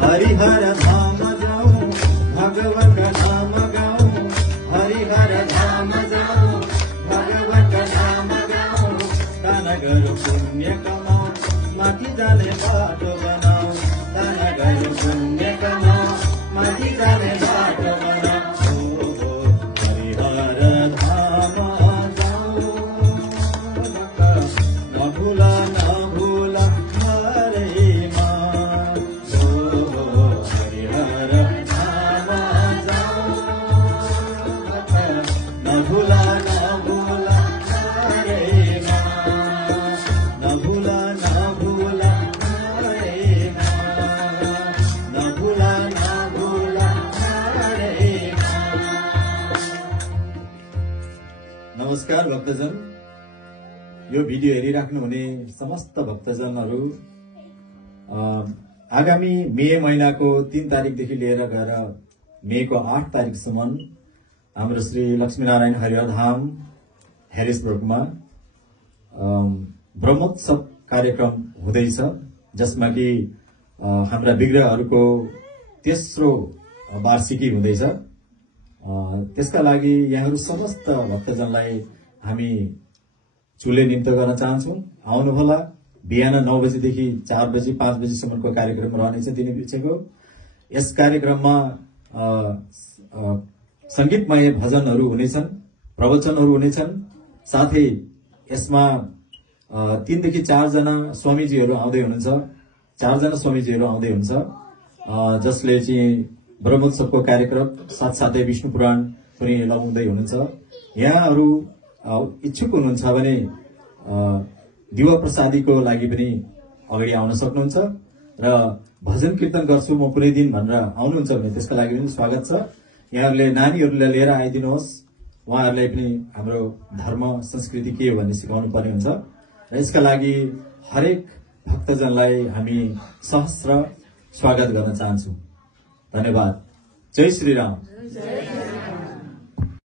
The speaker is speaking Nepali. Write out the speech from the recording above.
हरिहर धाम जाऊं भगवत नाम गाऊं, हरिहर धाम जाऊं भगवत नाम गाऊं, तनगर पुण्य कमाऊं माथि जाने बाटो बनाऊं, तनगर पुण्य कमाऊं माथि जाने बाटो बनाऊं, हरिहर धाम जाऊं नभुला नभुला हरे मान, हरिहर धाम जाऊं नभुला नभुला हरे मान, नभुला नभुला हरे मान, नभुला नभुला हरे मान। नमस्कार भक्तजन, यो भिडियो हेरिराख्नुहुने समस्त भक्तजनहरू आगामी मे महिनाको 3 तारिकदेखि लिएर गएर मेको 8 तारिकसम्म हाम्रो श्री लक्ष्मीनारायण हरिहर धाम हेरिसबर्गमा ब्रह्मोत्सव कार्यक्रम हुँदैछ, जसमा कि हाम्रा विग्रहहरूको तेस्रो वार्षिकी हुँदैछ। त्यसका लागि यहाँहरू समस्त भक्तजनलाई हामी चुले निम्त गर्न चाहन्छौं। आउनुहोला। बिहान 9 बजेदेखि 4 बजे 5 बजेसम्मको कार्यक्रम रहनेछ दिनैपिछेको। यस कार्यक्रममा संगीतमय भजनहरू हुनेछन्, प्रवचनहरू हुनेछन्। साथै यसमा 3 देखि 4 जना स्वामीजीहरू आउँदै हुनुहुन्छ, 4 जना स्वामीजीहरू आउँदै हुन्छ, जसले चाहिँ ब्रह्मोत्सवको कार्यक्रम साथसाथै विष्णु पुराण पनि लगाउँदै हुनुहुन्छ। यहाँहरू इच्छुक हुनुहुन्छ भने दिवा प्रसादीको लागि पनि अगाडि आउन सक्नुहुन्छ र भजन कीर्तन गर्छु म कुनै दिन भनेर आउनुहुन्छ भने त्यसका लागि पनि स्वागत छ। यहाँहरूले नानीहरूलाई लिएर आइदिनुहोस्, उहाँहरूलाई पनि हाम्रो धर्म संस्कृति के हो भन्ने सिकाउनु पर्ने हुन्छ र यसका लागि हरेक भक्तजनलाई हामी सहस्र स्वागत गर्न चाहन्छौं। धन्यवाद। जय श्री राम।